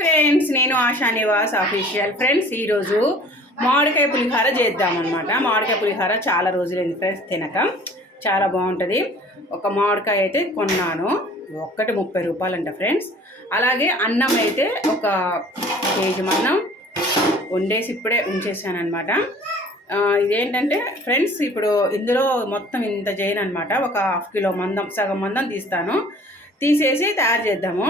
Friends నేను ASHA Niwas official friends ఈరోజు మామిడికాయ పులిహోర చేద్దామన్నమాట. మామిడికాయ పులిహోర చాలా రోజులైంది ఫ్రెండ్స్ తినక. చాలా బాగుంటుంది. ఒక మామిడికాయ అయితే కొన్నాను. ఒక్కటి ముప్పై రూపాయలంట ఫ్రెండ్స్. అలాగే అన్నం అయితే ఒక కేజీ అన్నం వండేసి ఇప్పుడే ఉంచేసానమాట ఇదేంటంటే ఫ్రెండ్స్ ఇప్పుడు ఇందులో మొత్తం ఇంత చేయను అనమాట ఒక హాఫ్ కిలో మందం సగం మందం తీస్తాను. తీసేసి తయారు చేద్దాము.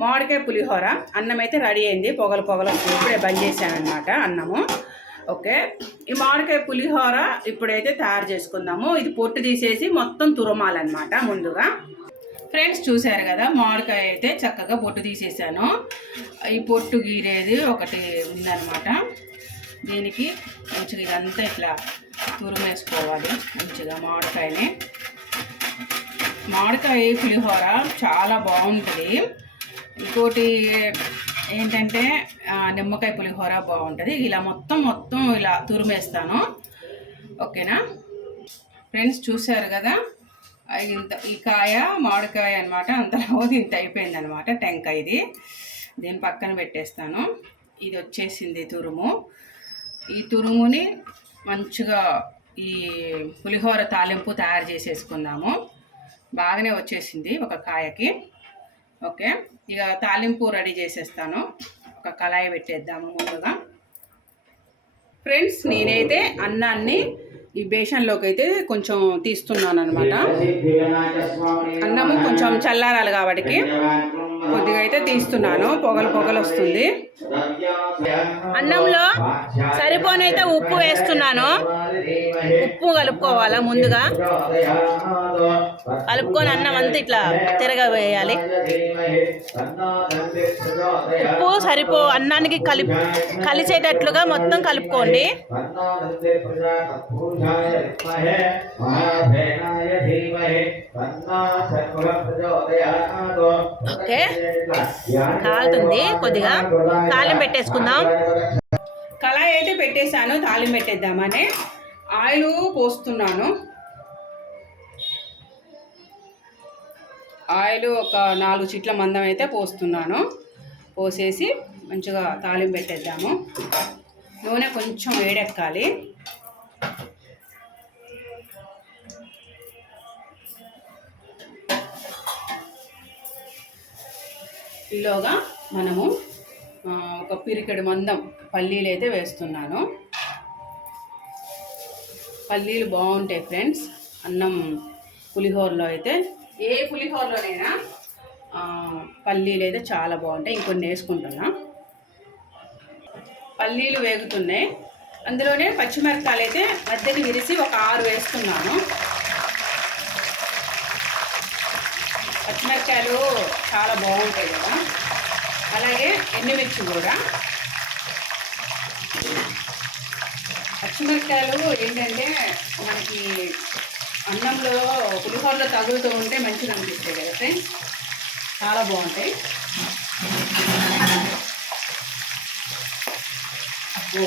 మామిడికాయ పులిహోర అన్నం అయితే రెడీ అయింది. పొగలు పొగలు ఇప్పుడే బంద్ చేశానమాట అనమాట అన్నము. ఓకే. ఈ మామిడికాయ పులిహోర ఇప్పుడైతే తయారు చేసుకుందాము. ఇది పొట్టు తీసేసి మొత్తం తురమాలన్నమాట ముందుగా. ఫ్రెండ్స్ చూశారు కదా మామిడికాయ అయితే చక్కగా పొట్టు తీసేసాను. ఈ పొట్టు గీరేది ఒకటి ఉందన్నమాట. దీనికి మంచిగా ఇదంతా ఇట్లా తురుమేసుకోవాలి మంచిగా మామిడికాయని. మామిడికాయ పులిహోర చాలా బాగుంటుంది. ఇంకోటి ఏంటంటే నిమ్మకాయ పులిహోర బాగుంటుంది. ఇలా మొత్తం మొత్తం ఇలా తురిమేస్తాను. ఓకేనా? ఫ్రెండ్స్ చూశారు కదా? ఇంత ఈ కాయ మామిడికాయ అనమాట అంతలో ఇంత అయిపోయింది అనమాట టెంకాయ ఇది. దీని పక్కన పెట్టేస్తాను. ఇది వచ్చేసింది తురుము. ఈ తురుముని మంచిగా ఈ పులిహోర తాలింపు తయారు చేసేసుకుందాము. బాగానే వచ్చేసింది ఒక కాయకి. ఓకే? ఇక తాలింపు రెడీ చేసేస్తాను. ఒక కళాయి పెట్టేద్దాము ముందుగా. ఫ్రెండ్స్ నేనైతే అన్నాన్ని ఈ బేషన్లోకి అయితే కొంచెం తీస్తున్నాను అనమాట అన్నము కొంచెం చల్లారాలి కాబట్టి. కొద్దిగా అయితే తీస్తున్నాను. పొగలు పొగలు వస్తుంది. అన్నంలో సరిపోనైతే ఉప్పు వేస్తున్నాను. ఉప్పు కలుపుకోవాలా ముందుగా? కలుపుకొని అన్నం అంతా ఇట్లా తిరగవేయాలి. ఉప్పు సరిపో అన్నానికి కలి కలిసేటట్లుగా మొత్తం కలుపుకోండి. ఓకే? కాలుతుంది. కొద్దిగా తాలింపు పెట్టేసుకుందాం. కళాయి అయితే పెట్టేశాను. తాలింపు పెట్టేద్దామని. ఆయిల్ పోస్తున్నాను. ఆయిల్ ఒక నాలుగు చిట్ల మందం అయితే పోస్తున్నాను. పోసేసి మంచిగా తాలింపు పెట్టేద్దాము. నూనె కొంచెం వేడెక్కాలి. ఈలోగా మనము ఒక పిరికెడు మందం పల్లీలు అయితే వేస్తున్నాను. పల్లీలు బాగుంటాయి ఫ్రెండ్స్. అన్నం పులిహోరలో అయితే ఏ పులిహోరలోనైనా పల్లీలు అయితే చాలా బాగుంటాయి. ఇంకొన్ని వేసుకుంటున్నా. పల్లీలు వేగుతున్నాయి. అందులోనే పచ్చిమిరపకాయలు అయితే మధ్యకి విరిసి ఒక ఆరు వేస్తున్నాను. పచ్చిమిరకాయలు చాలా బాగుంటాయి కదా. అలాగే ఎండుమిర్చి కూడా. పచ్చిమిరకాయలు ఏంటంటే మనకి అన్నంలో పులిహోరలో తగులుతూ ఉంటే మంచిగా అనిపిస్తాయి కదా ఫ్రెండ్స్ చాలా బాగుంటాయి. ఓ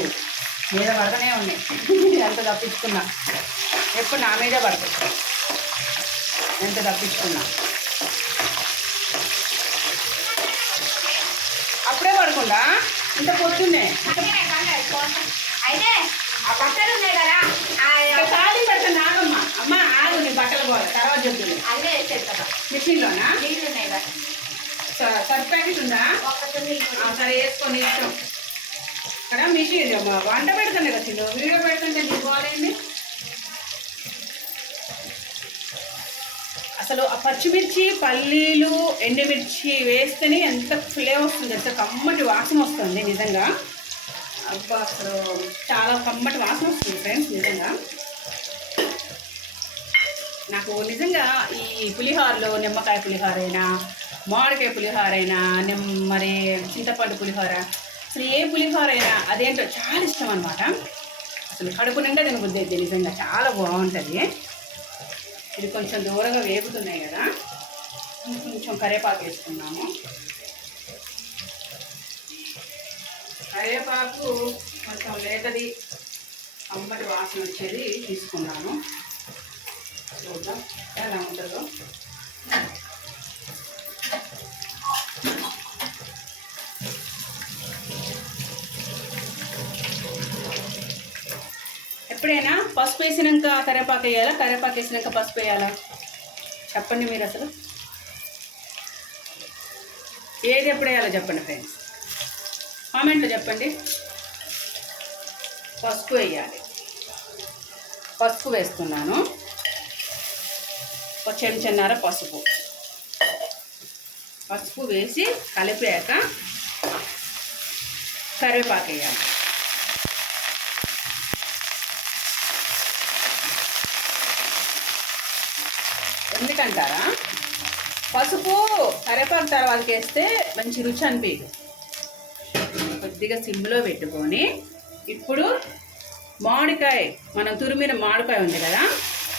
మీద పడతనే ఉన్నాయి. ఎంత తప్పించుకున్నా. ఎప్పుడు నా మీదే పడుతుంది ఎంత తప్పించుకున్నా. పడకుండా? ఇంత పొద్దున్నే. అయితే ఆ బట్టలు ఉన్నాయి కదా తాళి పెడతాను ఆగమ్మ అమ్మ ఆగు నీ బట్టలు పోవాలి. తర్వాత చెప్తుంది వేసేది కదా మిషన్లోనా? నీళ్ళు ఉన్నాయి కదా. సర్ఫ్ ప్యాకెట్ ఉందా? సరే వేసుకొని ఇష్టం. ఇక్కడ మిషన్. వంట పెడుతుండే కదా వీడియో పెడుతుంటే నీకు పోలేండి అసలు ఆ పచ్చిమిర్చి పల్లీలు ఎండుమిర్చి వేస్తేనే ఎంత ఫ్లేవర్ వస్తుంది ఎంత కమ్మటి వాసన వస్తుంది నిజంగా. అబ్బా అసలు చాలా కమ్మటి వాసన వస్తుంది ఫ్రెండ్స్ నిజంగా. నాకు నిజంగా ఈ పులిహోరలో నిమ్మకాయ పులిహోర అయినా మామిడికాయ పులిహోర అయినా నిమ్ మరి చింతపండు పులిహోర అసలు ఏ పులిహోర అయినా అదేంటో చాలా ఇష్టం అనమాట అసలు కడుపు నిండా తినబుద్ది అయితే నిజంగా చాలా బాగుంటుంది. ఇది కొంచెం దూరంగా వేగుతున్నాయి కదా. కొంచెం కరివేపాకు వేసుకున్నాము కరివేపాకు కొంచెం లేతది అమ్మటి వాసన వచ్చేది తీసుకున్నాను చూద్దాం ఎలా ఉంటుందో. ఎప్పుడైనా పసుపు వేసినాక కరివేపాకు వేయాలా? కరివేపాకు వేసినాక పసుపు వేయాలా? చెప్పండి మీరు అసలు. ఏది ఎప్పుడు వేయాలో చెప్పండి ఫ్రెండ్స్ కామెంట్లో చెప్పండి. పసుపు వేయాలి. పసుపు వేస్తున్నాను. ఒక చెంచన్నర పసుపు. పసుపు వేసి కలిపాక కరివేపాకు వేయాలి. అంటారా? పసుపు కరేపాకు తర్వాత వేస్తే మంచి రుచి అనిపించదు కొద్దిగా సిమ్లో పెట్టుకొని ఇప్పుడు మామిడికాయ మనం తురిమిన మామిడికాయ ఉంది కదా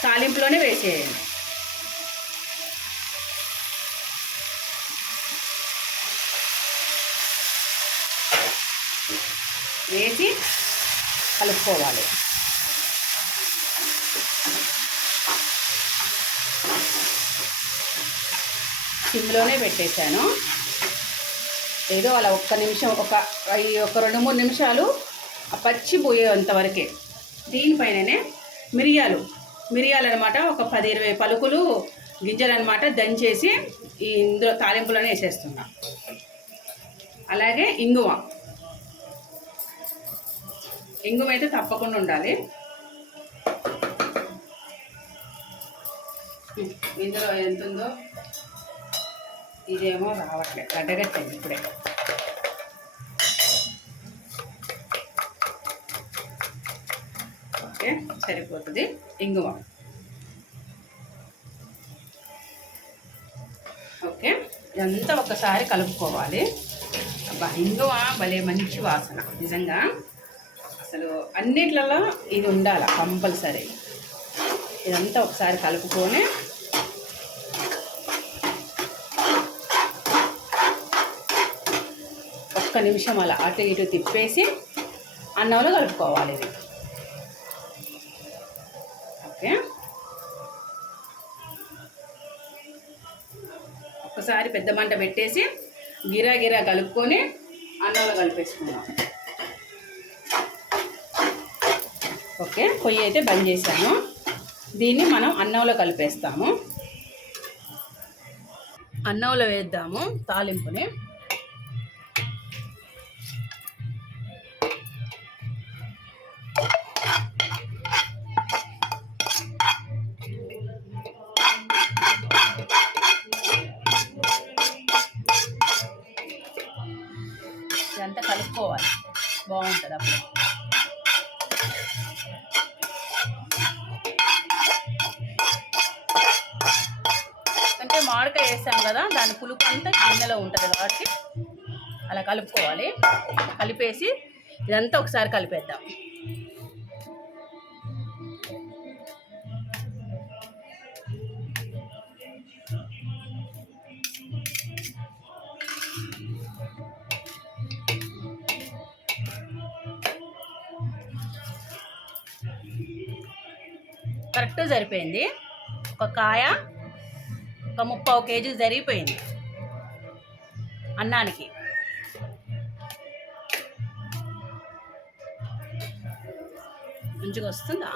తాలింపులోనే వేసేయండి వేసి కలుపుకోవాలి. సిమ్లోనే పెట్టేశాను. ఏదో అలా ఒక్క నిమిషం ఒక ఈ ఒక రెండు మూడు నిమిషాలు ఆ పచ్చి పోయేంత వరకే. దీనిపైననే మిరియాలు. మిరియాలు అనమాట ఒక పది ఇరవై పలుకులు గింజలు అనమాట దంచేసి ఈ ఇందులో తాలింపులోనే వేసేస్తున్నా. అలాగే ఇంగువ. ఇంగువ అయితే తప్పకుండా ఉండాలి. ఇందులో ఎంత ఉందో ఇదేమో రావట్లేదు గడ్డగట్టండి ఇప్పుడే. ఓకే సరిపోతుంది. ఇంగువ. ఓకే ఇదంతా ఒకసారి కలుపుకోవాలి. అబ్బా ఇంగువ భలే మంచి వాసన నిజంగా. అసలు అన్నిట్లలో ఇది ఉండాలి కంపల్సరీ. ఇదంతా ఒకసారి కలుపుకొని ఒక్క నిమిషం అలా అటు ఇటు తిప్పేసి అన్నంలో కలుపుకోవాలి ఇది. ఓకే? ఒకసారి పెద్ద మంట పెట్టేసి గిరా గిరా కలుపుకొని అన్నంలో కలిపేసుకుందాం. ఓకే? పొయ్యి అయితే బంద్ చేశాను. దీన్ని మనం అన్నంలో కలిపేస్తాము. అన్నంలో వేద్దాము తాలింపుని. బాగుంటుంది అప్పుడు అంటే మామిడికాయ వేసాం కదా దాని పులుపు అంతా గిన్నెలో ఉంటుంది కాబట్టి అలా కలుపుకోవాలి. కలిపేసి ఇదంతా ఒకసారి కలిపేద్దాం. కరెక్ట్ సరిపోయింది. ఒక కాయ ఒక ముప్పావు కేజీ జరిగిపోయింది అన్నానికి. మంచిగా వస్తుందా?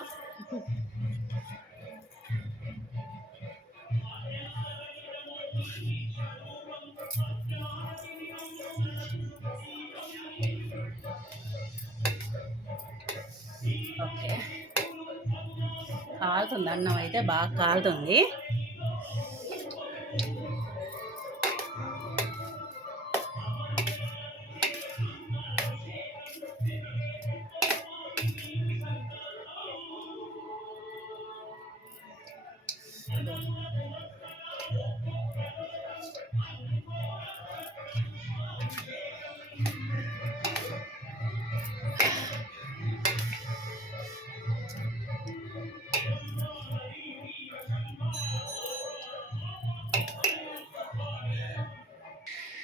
కాలుతుంది అన్నం అయితే బాగా కాలుతుంది.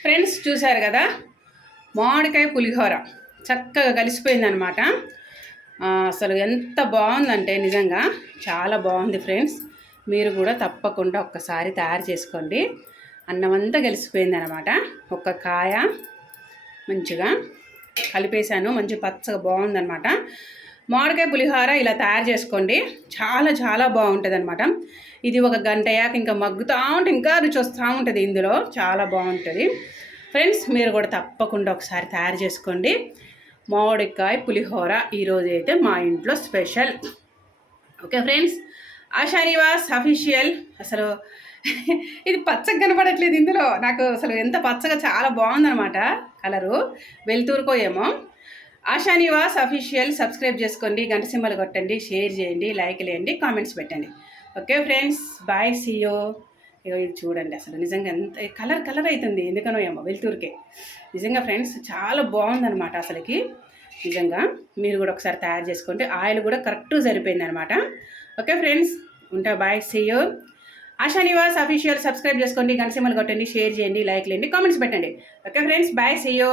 ఫ్రెండ్స్ చూశారు కదా? మామిడికాయ పులిహోర. చక్కగా కలిసిపోయిందనమాట అసలు ఎంత బాగుందంటే నిజంగా చాలా బాగుంది ఫ్రెండ్స్. మీరు కూడా తప్పకుండా ఒక్కసారి తయారు చేసుకోండి. అన్నం అంతా కలిసిపోయిందనమాట ఒక కాయ మంచిగా కలిపేశాను. మంచి పచ్చగా బాగుందనమాట మామిడికాయ పులిహోర ఇలా తయారు చేసుకోండి. చాలా చాలా బాగుంటుంది అనమాట ఇది ఒక గంట అయ్యాక ఇంకా మగ్గుతూ ఉంటే ఇంకా రుచి వస్తూ ఉంటుంది ఇందులో. చాలా బాగుంటుంది. ఫ్రెండ్స్ మీరు కూడా తప్పకుండా ఒకసారి తయారు చేసుకోండి. మామిడికాయ పులిహోర ఈరోజు అయితే మా ఇంట్లో special. Okay friends Ashaniwas official. అసలు ఇది పచ్చగా కనపడట్లేదు ఇందులో. నాకు అసలు ఎంత పచ్చగా చాలా బాగుందనమాట కలరు. వెళ్తూరుకో ఏమో. ఆశా నివాస్ అఫీషియల్ సబ్స్క్రైబ్ చేసుకోండి గంట సింబల్ కొట్టండి షేర్ చేయండి లైక్ వేయండి కామెంట్స్ పెట్టండి. ఓకే ఫ్రెండ్స్ బాయ్ సియో ఇది చూడండి అసలు నిజంగా ఎంత కలర్ కలర్ అవుతుంది ఎందుకనో ఏమో వెళ్తూరుకే నిజంగా ఫ్రెండ్స్ చాలా బాగుందన్నమాట అసలుకి. నిజంగా మీరు కూడా ఒకసారి తయారు చేసుకోండి ఆయిల్ కూడా కరెక్ట్ సరిపోయింది అనమాట ఓకే ఫ్రెండ్స్ ఉంటా bye see you Asha Niwas official subscribe చేసుకోండి గంట సింబల్ కొట్టండి షేర్ చేయండి లైక్ లేండి కామెంట్స్ పెట్టండి. Okay friends bye సియో